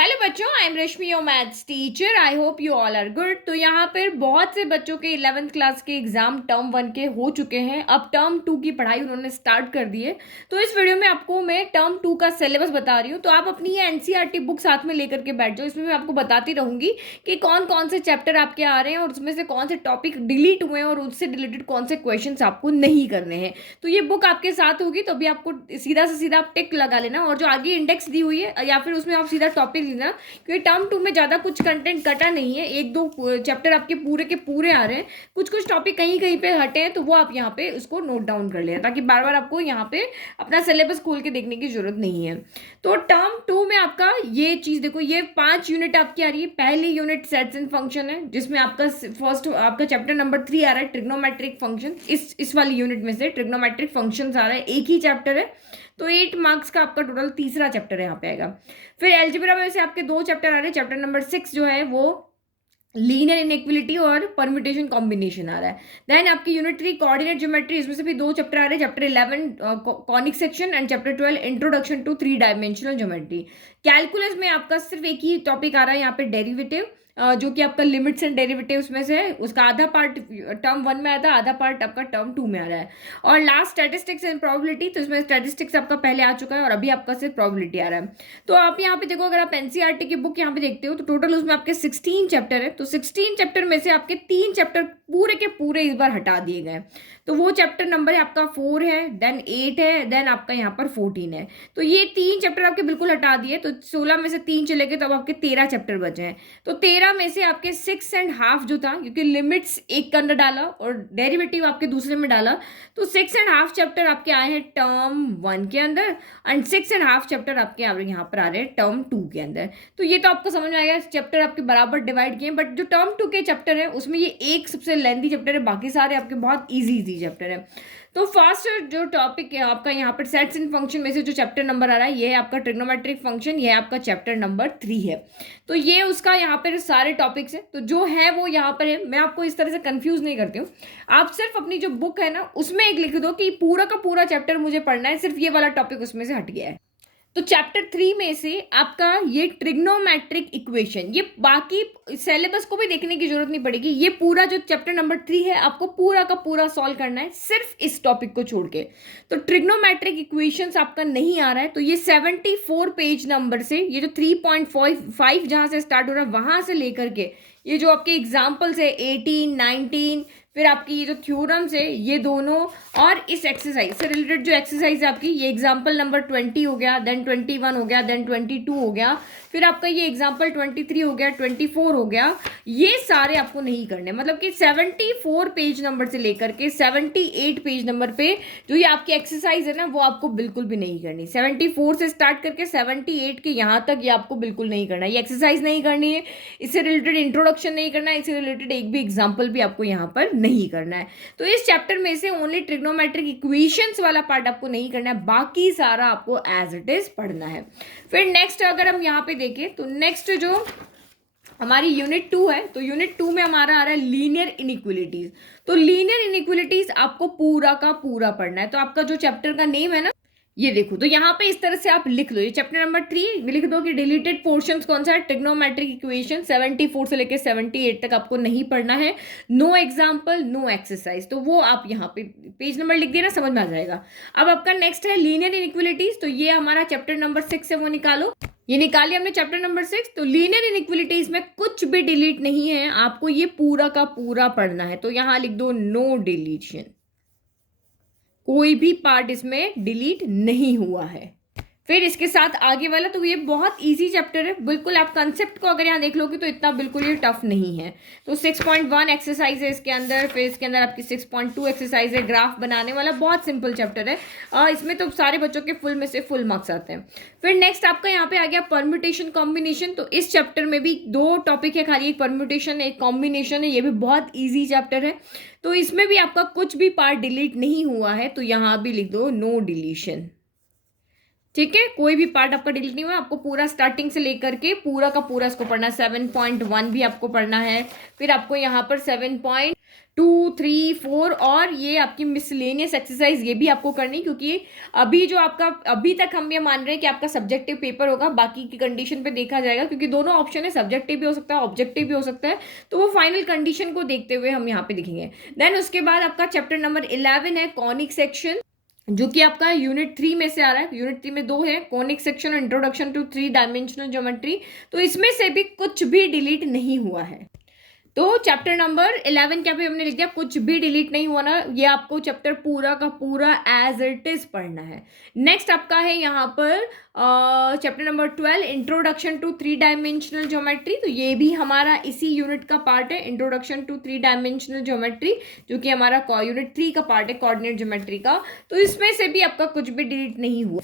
Hello बच्चों, I am Rashmi your maths teacher. I hope you all are good. तो यहाँ पर बहुत से बच्चों के 11th क्लास के एग्जाम टर्म 1 के हो चुके हैं। अब टर्म 2 की पढ़ाई उन्होंने स्टार्ट कर दी है। तो इस वीडियो में आपको मैं टर्म 2 का सिलेबस बता रही हूँ। तो आप अपनी ये एनसीईआरटी बुक साथ में लेकर के बैठ जाओ। इसमें मैं आपको बताती रहूंगी कि कौन कौन से चैप्टर आपके आ रहे हैं और उसमें से कौन से टॉपिक डिलीट हुए हैं और उससे रिलेटेड कौन से क्वेश्चन आपको नहीं करने हैं। तो ये बुक आपके साथ होगी तो अभी आपको सीधा से सीधा आप टिक लगा लेना और जो आगे इंडेक्स दी हुई है या फिर उसमें आप सीधा टॉपिक लेना, क्योंकि टर्म 2 में ज़्यादा कुछ कंटेंट कटा नहीं है। एक दो चैप्टर आपके पूरे के पूरे आ रहे हैं, कुछ कुछ टॉपिक कहीं कहीं पे हटे हैं, तो वो आप यहाँ पे उसको नोट डाउन कर लेना ताकि बार बार आपको यहाँ पे अपना सिलेबस खोल के देखने की जरूरत नहीं है। तो टर्म 2 में आपका ये चीज़ देखो, ये 5 यूनिट आपकी आ रही है। पहली यूनिट सेट्स एंड फंक्शन है, जिसमें आपका फर्स्ट आपका चैप्टर नंबर 3 आ रहा है ट्रिग्नोमेट्रिक फंक्शन। इस वाली यूनिट में से ट्रिग्नोमेट्रिक फंक्शंस आ रहा है, एक ही चैप्टर है। तो 8 मार्क्स का आपका टोटल तीसरा चैप्टर यहाँ पे आएगा। फिर एल्जेब्रा में से आपके 2 चैप्टर आ रहे हैं। चैप्टर नंबर 6 जो है वो लीनियर इनइक्विलिटी और परम्यूटेशन कॉम्बिनेशन आ रहा है। देन आपकी यूनिट 3 कोऑर्डिनेट ज्योमेट्री, इसमें से भी 2 चैप्टर आ रहे हैं। Chapter 11 conic section and chapter 12 introduction to 3 dimensional geometry. Calculus में आपका सिर्फ एक ही टॉपिक आ रहा है यहाँ पे, डेरिवेटिव, जो कि आपका लिमिट्स एंड डेरिवेटिव्स में से है। उसका आधा पार्ट टर्म 1 में आया था, आधा पार्ट आपका टर्म 2 में आ रहा है। और लास्ट स्टैटिस्टिक्स एंड प्रोबेबिलिटी, तो इसमें स्टैटिस्टिक्स आपका पहले आ चुका है और अभी आपका सिर्फ प्रोबेबिलिटी आ रहा है। तो आप यहाँ पे देखो, अगर आप एनसीईआरटी की बुक यहाँ पे देखते हो तो टोटल उसमें आपके 16 चैप्टर है। तो 16 चैप्टर में से आपके 3 चैप्टर पूरे के पूरे इस बार हटा दिए गए। तो वो चैप्टर नंबर है आपका 4 है, देन 8 है, देन आपका यहाँ पर 14 है। तो ये 3 चैप्टर आपके बिल्कुल हटा दिए। तो 16 में से 3 चले गए, तो अब आपके 13 चैप्टर बचे हैं। तो 13 में से आपके 6.5 जो था, क्योंकि लिमिट्स एक के अंदर डाला और डेरिवेटिव आपके दूसरे में डाला, तो 6.5 चैप्टर आपके आए हैं टर्म 1 के अंदर एंड 6.5 चैप्टर आपके यहाँ पर आ रहे हैं टर्म 2 के अंदर। तो ये तो आपको समझ में आएगा, चैप्टर आपके बराबर डिवाइड किए। बट जो टर्म 2 के चैप्टर है उसमें ये एक सबसे लेंथी चैप्टर है, बाकी सारे आपके बहुत इजी चैप्टर है। तो फर्स्ट जो टॉपिक है आपका यहाँ पर सेट्स एंड फंक्शन में से जो चैप्टर नंबर आ रहा है, ये है आपका ट्रिग्नोमेट्रिक फंक्शन, ये आपका चैप्टर नंबर 3 है। तो ये उसका यहाँ पर सारे टॉपिक्स है, तो जो है वो यहाँ पर है। मैं आपको इस तरह से कंफ्यूज नहीं करती हूँ। आप सिर्फ अपनी जो बुक है ना उसमें एक लिख दो कि पूरा का पूरा चैप्टर मुझे पढ़ना है, सिर्फ ये वाला टॉपिक उसमें से हट गया है। तो चैप्टर 3 में से आपका ये ट्रिग्नोमेट्रिक इक्वेशन, ये बाकी सिलेबस को भी देखने की जरूरत नहीं पड़ेगी। ये पूरा जो चैप्टर नंबर 3 है आपको पूरा का पूरा सॉल्व करना है, सिर्फ इस टॉपिक को छोड़ के। तो ट्रिग्नोमेट्रिक इक्वेशंस आपका नहीं आ रहा है, तो ये 74 पेज नंबर से, ये जो 3.5 जहां से स्टार्ट हो रहा है वहां से लेकर के ये जो आपके एग्जाम्पल्स है 18, 19, फिर आपकी ये जो थ्योरम्स है ये दोनों, और इस एक्सरसाइज से रिलेटेड जो एक्सरसाइज है आपकी, ये एग्जाम्पल नंबर 20 हो गया, देन 21 हो गया, देन 22 हो गया, फिर आपका ये एग्जाम्पल 23 हो गया, 24 हो गया। ये सारे आपको नहीं करने, मतलब कि 74 पेज नंबर से लेकर के 78 पेज नंबर पे जो ये आपकी एक्सरसाइज है ना, वो आपको बिल्कुल भी नहीं करनी। 74 से स्टार्ट करके 78 के यहाँ तक ये आपको बिल्कुल नहीं करना है। ये एक्सरसाइज नहीं करनी है, इससे रिलेटेड इंट्रोडक्शन नहीं करना है, इससे रिलेटेड एक भी एग्जाम्पल भी आपको यहाँ पर नहीं करना है। तो इस चैप्टर में से ओनली ट्रिग्नोमेट्रिक इक्वेशंस वाला पार्ट आपको नहीं करना है, बाकी सारा आपको एज इट इज पढ़ना है। फिर नेक्स्ट अगर हम यहाँ पे देखें तो नेक्स्ट जो हमारी यूनिट 2 है, तो यूनिट 2 में हमारा आ रहा है लीनियर इनइक्विलिटीज। तो लीनियर इनइक्विलिटीज आपको पूरा का पूरा पढ़ना है। तो आपका जो चैप्टर का नेम है ना, ये देखो, तो यहाँ पे इस तरह से आप लिख लो, ये चैप्टर नंबर 3 लिख दो कि डिलीटेड पोर्शंस कौन सा है, ट्रिग्नोमेट्रिक इक्वेशन। 74 से लेकर 78 तक आपको नहीं पढ़ना है, नो एग्जाम्पल, नो एक्सरसाइज। तो वो आप यहाँ पे पेज नंबर लिख देना, समझ में आ जाएगा। अब आपका नेक्स्ट है लीनियर इनइक्विलिटीज, तो ये हमारा चैप्टर नंबर 6 है, वो निकालो। ये निकालिए हमने चैप्टर नंबर 6। तो लीनियर इनइक्विलिटीज में कुछ भी डिलीट नहीं है, आपको ये पूरा का पूरा पढ़ना है। तो यहां लिख दो नो डिलीशन, कोई भी पार्ट इसमें डिलीट नहीं हुआ है। फिर इसके साथ आगे वाला, तो ये बहुत इजी चैप्टर है, बिल्कुल आप कंसेप्ट को अगर यहाँ देख लोगे तो इतना बिल्कुल ये टफ नहीं है। तो 6.1 एक्सरसाइज है इसके अंदर, फिर इसके अंदर आपकी 6.2 एक्सरसाइज है, ग्राफ बनाने वाला, बहुत सिंपल चैप्टर है। इसमें तो सारे बच्चों के फुल में से फुल मार्क्स आते हैं। फिर नेक्स्ट आपका यहाँ पे आ गया परम्यूटेशन कॉम्बिनेशन। तो इस चैप्टर में भी 2 टॉपिक है खाली, एक परम्यूटेशन है, एक कॉम्बिनेशन है। ये भी बहुत ईजी चैप्टर है, तो इसमें भी आपका कुछ भी पार्ट डिलीट नहीं हुआ है, तो यहाँ भी लिख दो नो डिलीशन। ठीक है, कोई भी पार्ट आपका डिलीट नहीं हुआ, आपको पूरा स्टार्टिंग से लेकर के पूरा का पूरा इसको पढ़ना है। 7.1 भी आपको पढ़ना है, फिर आपको यहाँ पर 2, 3, 4 और ये आपकी मिसलेनियस एक्सरसाइज ये भी आपको करनी, क्योंकि अभी जो आपका अभी तक हम ये मान रहे हैं कि आपका सब्जेक्टिव पेपर होगा, बाकी की कंडीशन पे देखा जाएगा, क्योंकि दोनों ऑप्शन है, सब्जेक्टिव भी हो सकता है, ऑब्जेक्टिव भी हो सकता है, तो वो फाइनल कंडीशन को देखते हुए हम यहाँ पे लिखेंगे। देन उसके बाद आपका चैप्टर नंबर 11 है कॉनिक सेक्शन, जो कि आपका यूनिट 3 में से आ रहा है। यूनिट 3 में 2 है, कॉनिक सेक्शन और इंट्रोडक्शन टू 3 डायमेंशनल ज्योमेट्री। तो इसमें से भी कुछ भी डिलीट नहीं हुआ है। तो चैप्टर नंबर 11 क्या पे हमने लिख दिया, कुछ भी डिलीट नहीं हुआ ना, ये आपको चैप्टर पूरा का पूरा एज इट इज पढ़ना है। नेक्स्ट आपका है यहाँ पर chapter number 12 introduction to 3 dimensional geometry. तो ये भी हमारा इसी यूनिट का पार्ट है, इंट्रोडक्शन टू 3 डायमेंशनल ज्योमेट्री, जो कि हमारा यूनिट 3 का पार्ट है, कोऑर्डिनेट ज्योमेट्री का। तो इसमें से भी आपका कुछ भी डिलीट नहीं हुआ,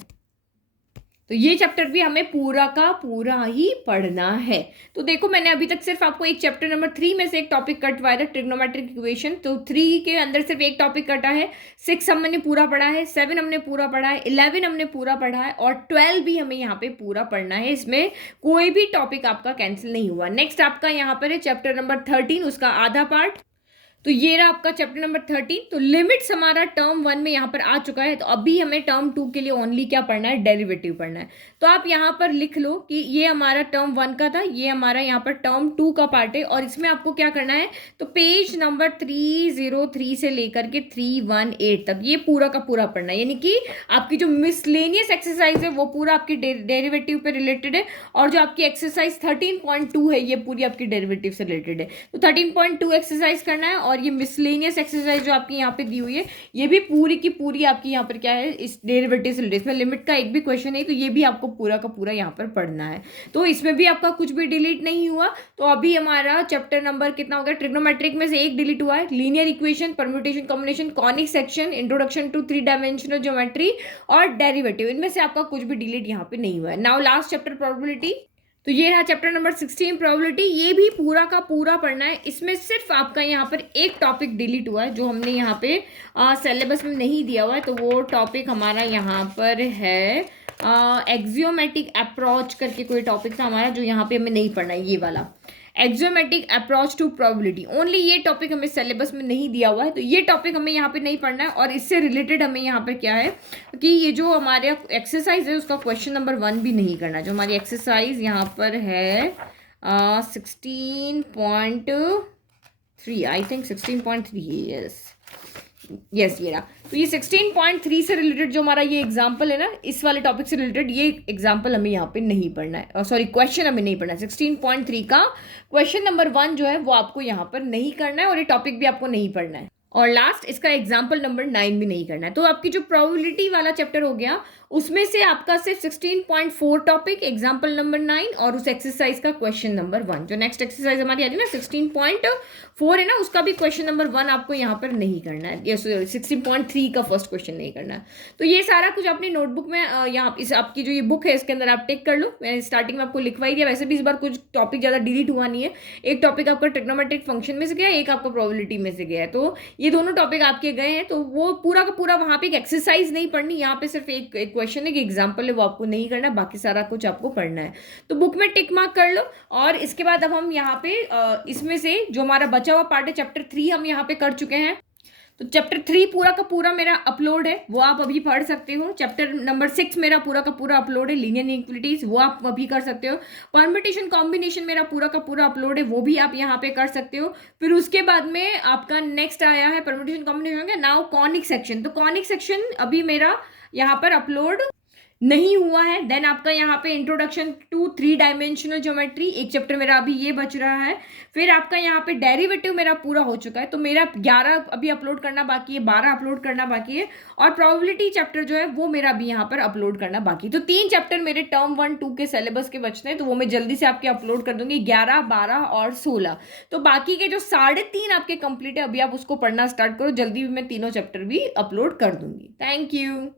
तो ये चैप्टर भी हमें पूरा का पूरा ही पढ़ना है। तो देखो मैंने अभी तक सिर्फ आपको एक चैप्टर नंबर 3 में से एक टॉपिक कटवाया था, ट्रिग्नोमेट्रिक इक्वेशन। तो 3 के अंदर सिर्फ एक टॉपिक कटा है, 6 हमने पूरा पढ़ा है, 7 हमने पूरा पढ़ा है, 11 हमने पूरा पढ़ा है और 12 भी हमें यहाँ पे पूरा पढ़ना है। इसमें कोई भी टॉपिक आपका कैंसिल नहीं हुआ। नेक्स्ट आपका यहाँ पर है चैप्टर नंबर 13, उसका आधा पार्ट। तो ये रहा आपका चैप्टर नंबर 13। तो लिमिट्स हमारा टर्म 1 में यहाँ पर आ चुका है, तो अभी हमें टर्म 2 के लिए ओनली क्या पढ़ना है, डेरिवेटिव पढ़ना है। तो आप यहाँ पर लिख लो कि ये हमारा टर्म 1 का था, ये हमारा यहाँ पर टर्म 2 का पार्ट है, और इसमें आपको क्या करना है, तो पेज नंबर 303 से लेकर के 318 तक ये पूरा का पूरा पढ़ना है। यानी कि आपकी जो मिसलेनियस एक्सरसाइज है वो पूरा आपकी डेरिवेटिव पे रिलेटेड है, और जो आपकी एक्सरसाइज 13.2 है ये पूरी आपकी डेरिवेटिव से रिलेटेड है। तो 13.2 एक्सरसाइज करना है, और ये मिसलेनियस एक्सरसाइज जो आपकी यहाँ पे दी हुई है ये भी पूरी की पूरी आपकी यहाँ पर क्या है, इस डेरिवेटिव से रिलेटेड। इसमें लिमिट का एक भी क्वेश्चन नहीं, तो ये भी आपको पूरा का पूरा यहाँ पर पढ़ना है। तो इसमें भी आपका कुछ भी डिलीट नहीं हुआ। तो अभी हमारा चैप्टर नंबर कितना हो गया, ट्रिग्नोमेट्रिक में से एक डिलीट हुआ है, linear equation, permutation combination, conic section, introduction to 3 dimensional geometry और डेरिवेटिव, इनमें से आपका कुछ भी डिलीट यहाँ पे नहीं हुआ है। Now last chapter probability. तो ये रहा चैप्टर नंबर 16 प्रोबेबिलिटी, ये भी पूरा का पूरा पढ़ना है। इसमें सिर्फ आपका यहाँ पर एक टॉपिक डिलीट हुआ है, जो हमने यहाँ पे सिलेबस में नहीं दिया हुआ है। तो वो टॉपिक हमारा यहाँ पर है एक्सियोमेटिक अप्रोच करके कोई टॉपिक था हमारा, जो यहाँ पे हमें नहीं पढ़ना है, ये वाला axiomatic approach to probability. Only ये टॉपिक हमें सिलेबस में नहीं दिया हुआ है, तो ये टॉपिक हमें यहाँ पे नहीं पढ़ना है। और इससे रिलेटेड हमें यहाँ पे क्या है कि ये जो हमारे एक्सरसाइज है उसका क्वेश्चन नंबर 1 भी नहीं करना। जो हमारी एक्सरसाइज यहाँ पर है 16.3, आई थिंक 16.3, यस ये रहा। तो ये 16.3 से रिलेटेड जो हमारा ये एग्जाम्पल है ना, इस वाले टॉपिक से रिलेटेड ये एग्जाम्पल हमें यहाँ पे नहीं पढ़ना है, सॉरी क्वेश्चन हमें नहीं पढ़ना है। 16.3 का क्वेश्चन नंबर 1 जो है वो आपको यहाँ पर नहीं करना है, और ये टॉपिक भी आपको नहीं पढ़ना है। और लास्ट इसका एग्जाम्पल नंबर 9 भी नहीं करना है। तो आपकी जो प्रोबेबिलिटी वाला चैप्टर हो गया, उसमें से आपका सिर्फ 16.4 टॉपिक, एग्जाम्पल नंबर 9 और उस एक्सरसाइज का क्वेश्चन नंबर 1। जो नेक्स्ट एक्सरसाइज हमारी आ रही है ना 16.4 है ना, उसका भी क्वेश्चन नंबर 1 आपको यहाँ पर नहीं करना है, ये 16.3 का फर्स्ट क्वेश्चन नहीं करना है। तो ये सारा कुछ अपनी नोटबुक में यहाँ इस आपकी जो ये बुक है इसके अंदर आप टिक कर लो। मैंने स्टार्टिंग में आपको लिखवाई दिया, वैसे भी इस बार कुछ टॉपिक ज़्यादा डिलीट हुआ नहीं है। एक टॉपिक आपका ट्रिग्नोमेट्रिक फंक्शन में से गया, एक आपका प्रोबेबिलिटी में से गया है। तो ये दोनों टॉपिक आपके गए हैं, तो वो पूरा का पूरा वहाँ पे एक एक्सरसाइज नहीं पढ़नी, यहाँ पे सिर्फ एक क्वेश्चन है कि एग्जाम्पल है वो आपको नहीं करना, बाकी सारा कुछ आपको पढ़ना है। तो बुक में टिक मार्क कर लो। और इसके बाद अब हम यहाँ पे इसमें से जो हमारा बचा हुआ पार्ट है चैप्टर 3 हम यहाँ पे कर चुके हैं। तो चैप्टर 3 पूरा का पूरा मेरा अपलोड है, वो आप अभी पढ़ सकते हो। चैप्टर नंबर 6 मेरा पूरा का पूरा अपलोड है, लीनियर इनइक्वालिटीज, वो आप अभी कर सकते हो। परम्यूटेशन कॉम्बिनेशन मेरा पूरा का पूरा अपलोड है, वो भी आप यहाँ पे कर सकते हो। फिर उसके बाद में आपका नेक्स्ट आया है permutation combination, now conic section. तो कॉनिक सेक्शन अभी मेरा यहाँ पर अपलोड नहीं हुआ है। देन आपका यहाँ पे इंट्रोडक्शन टू 3 डायमेंशनल ज्योमेट्री, एक चैप्टर मेरा अभी ये बच रहा है। फिर आपका यहाँ पे डेरिवेटिव मेरा पूरा हो चुका है, तो मेरा 11 अभी अपलोड करना बाकी है, 12 अपलोड करना बाकी है। और प्रोबेबिलिटी चैप्टर जो है वो मेरा अभी यहाँ पर अपलोड करना बाकी। तो 3 चैप्टर मेरे टर्म 1, 2 के सिलेबस के बचते हैं, तो वो मैं जल्दी से आपके अपलोड कर दूंगी, 11, 12 और 16। तो बाकी के जो 3.5 आपके कंप्लीट है, अभी आप उसको पढ़ना स्टार्ट करो, जल्दी मैं तीनों चैप्टर भी अपलोड कर दूंगी। Thank you.